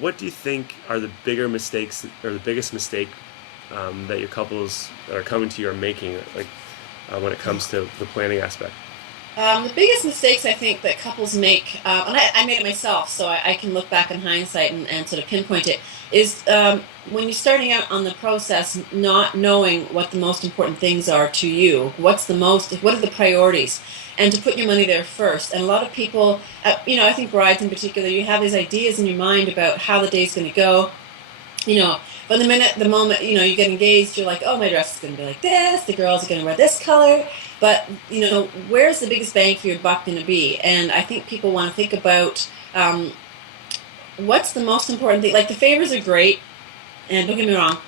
what do you think are the bigger mistakes or the biggest mistake that your couples that are coming to you are making, like when it comes to the planning aspect? The biggest mistakes I think that couples make, and I made it myself, so I can look back in hindsight and sort of pinpoint it, is when you're starting out on the process, not knowing what the most important things are to you. What are the priorities? And to put your money there first. And a lot of people, I think brides in particular, you have these ideas in your mind about how the day's going to go, you know, but the moment, you get engaged, you're like, oh, my dress is going to be like this, the girls are going to wear this color. But, where's the biggest bang for your buck going to be? And I think people want to think about what's the most important thing. Like the favors are great, and don't get me wrong,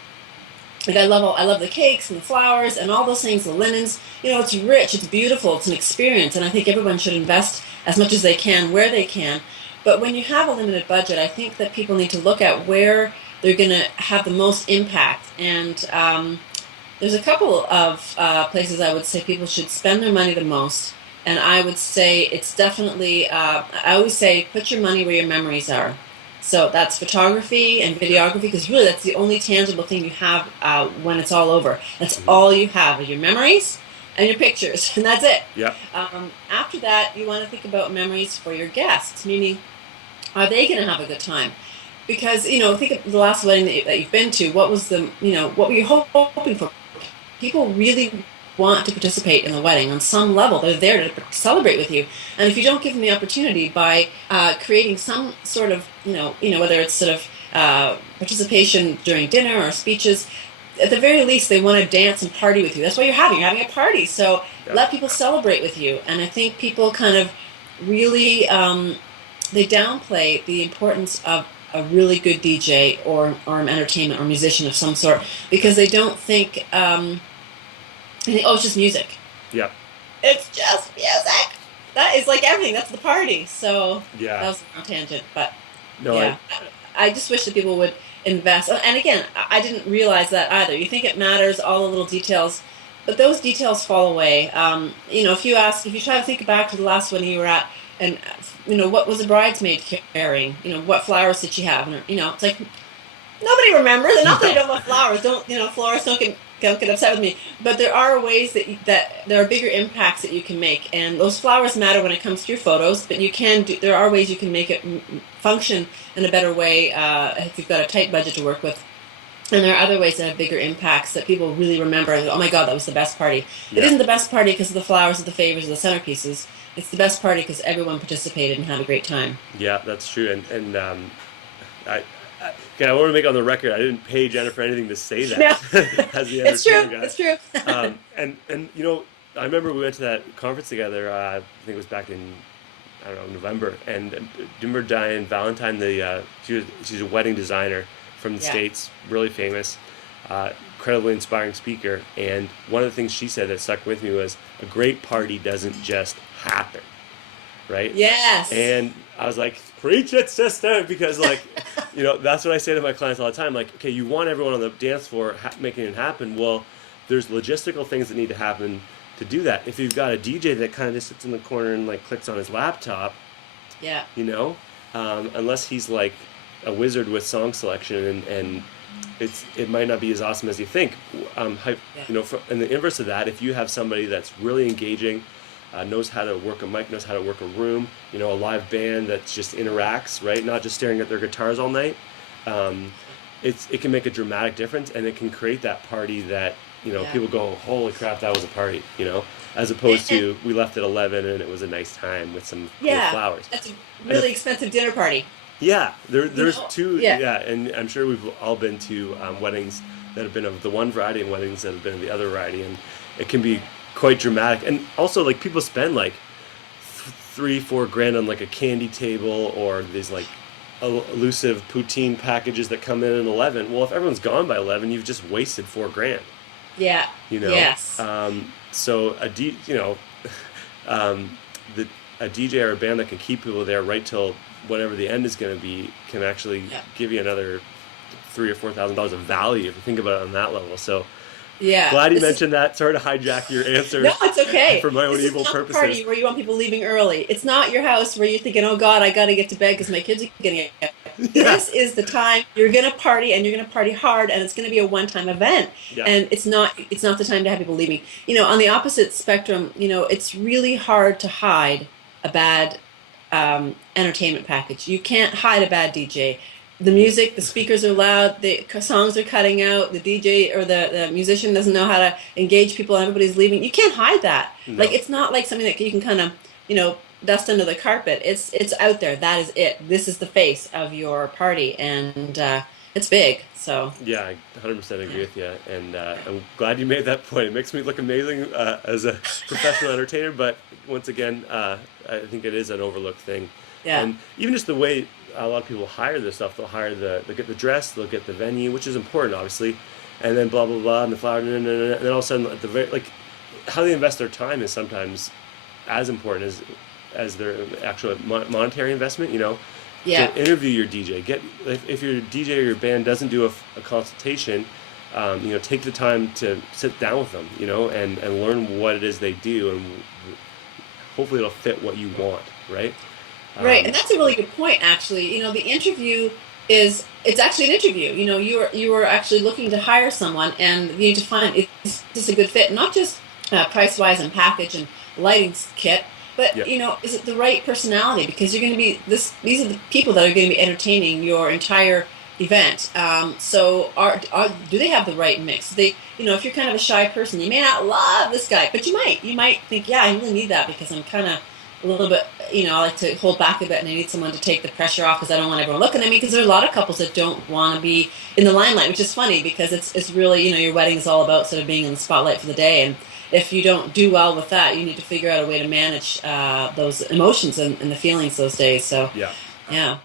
like I love the cakes and the flowers and all those things, the linens. It's rich, it's beautiful, it's an experience, and I think everyone should invest as much as they can where they can. But when you have a limited budget, I think that people need to look at where they're going to have the most impact. And there's a couple of places I would say people should spend their money the most. And I would say it's definitely, I always say, put your money where your memories are. So that's photography and videography, because really that's the only tangible thing you have when it's all over. That's Hmm. all you have are your memories and your pictures, and that's it. Yeah. After that, you want to think about memories for your guests, meaning, are they going to have a good time? Because, think of the last wedding that you've been to. What was what were you hoping for? People really want to participate in the wedding on some level. They're there to celebrate with you. And if you don't give them the opportunity by creating some sort of, whether it's sort of participation during dinner or speeches, at the very least, they want to dance and party with you. That's why you're having a party. So Yeah. let people celebrate with you. And I think people kind of really, they downplay the importance of a really good DJ or an entertainment or musician of some sort, because they don't think, they think, oh, it's just music. Yeah. It's just music. That is like everything. That's the party. So that Yeah. was a tangent, but No, yeah, I just wish that people would invest. And again, I didn't realize that either. You think it matters, all the little details, but those details fall away. If you try to think back to the last one you were at, and what was the bridesmaid carrying? What flowers did she have? And it's like nobody remembers. And not that I no. don't love flowers. Don't florists don't get upset with me. But there are ways that there are bigger impacts that you can make, and those flowers matter when it comes to your photos. But there are ways you can make it function in a better way if you've got a tight budget to work with. And there are other ways that have bigger impacts that people really remember. And, oh my God, that was the best party. It Yeah. isn't the best party because of the flowers, or the favors, or the centerpieces. It's the best party because everyone participated and had a great time. Yeah, that's true. And I, okay, I want to make on the record, I didn't pay Jennifer anything to say No, that as the it's true. entertainer It's true. guy. And I remember we went to that conference together. I think it was back in, I don't know, November. And remember Diane Valentine, she's a wedding designer from the Yeah. States, really famous, incredibly inspiring speaker. And one of the things she said that stuck with me was, a great party doesn't just happen, right? Yes. And I was like, preach it, sister, because like, that's what I say to my clients all the time. Like, okay, you want everyone on the dance floor making it happen. Well, there's logistical things that need to happen to do that. If you've got a DJ that kind of just sits in the corner and like clicks on his laptop, Yeah. unless he's like a wizard with song selection, and it might not be as awesome as you think. Yeah. And the inverse of that, if you have somebody that's really engaging, knows how to work a mic, knows how to work a room, a live band that just interacts, right? Not just staring at their guitars all night. Um, it can make a dramatic difference, and it can create that party that, Yeah. people go, holy crap, that was a party, as opposed And, to we left at 11 and it was a nice time with some cool yeah, flowers. that's a And really expensive dinner party. yeah, there's two, Yeah. yeah, and I'm sure we've all been to weddings that have been of the one variety and weddings that have been of the other variety, and it can be quite dramatic. And also, like, people spend like 3-4 grand on like a candy table or these like elusive poutine packages that come in at 11. Well, if everyone's gone by 11, you've just wasted 4 grand. Yeah. You know, Yes. so um, the a DJ or a band that can keep people there right till whatever the end is going to be can actually Yeah. give you another $3,000 or $4,000 of value if you think about it on that level. So Yeah. glad you This is mentioned that. Sorry to hijack your answer No, it's okay. for my own This is evil not the purposes. party where you want people leaving early. It's not your house where you're thinking, "Oh God, I got to get to bed because my kids are getting up." This is the time you're going to party, and you're going to party hard, and it's going to be a one-time event. Yeah. And it's not the time to have people leaving. On the opposite spectrum, it's really hard to hide a bad entertainment package. You can't hide a bad DJ. The music, the speakers are loud, the songs are cutting out, the DJ or the musician doesn't know how to engage people, and everybody's leaving. You can't hide that. No. Like, it's not like something that you can kind of, dust under the carpet. It's out there. That is it. This is the face of your party, and it's big. So yeah, I 100% agree with you, and I'm glad you made that point. It makes me look amazing as a professional entertainer, but once again, I think it is an overlooked thing. Yeah. And even just the way a lot of people hire this stuff, they'll get the dress, they'll get the venue, which is important, obviously, and then blah blah blah, and the flower, and then all of a sudden, at the very, like, how they invest their time is sometimes as important as their actual monetary investment. Yeah. To interview your DJ, if your DJ or your band doesn't do a consultation, take the time to sit down with them, and learn what it is they do, and hopefully it'll fit what you want, right? Right, and that's a really good point, actually. The interview it's actually an interview. You are actually looking to hire someone, and you need to find, is this a good fit, not just price-wise and package and lighting kit, but, Yep. Is it the right personality? Because you're going to be, these are the people that are going to be entertaining your entire event. So do they have the right mix? If you're kind of a shy person, you may not love this guy, but you might think, yeah, I really need that because I'm kind of a little bit, I like to hold back a bit, and I need someone to take the pressure off because I don't want everyone looking at me, because there are a lot of couples that don't want to be in the limelight, which is funny because it's really, your wedding is all about sort of being in the spotlight for the day, and if you don't do well with that, you need to figure out a way to manage those emotions and the feelings those days. So, Yeah. yeah.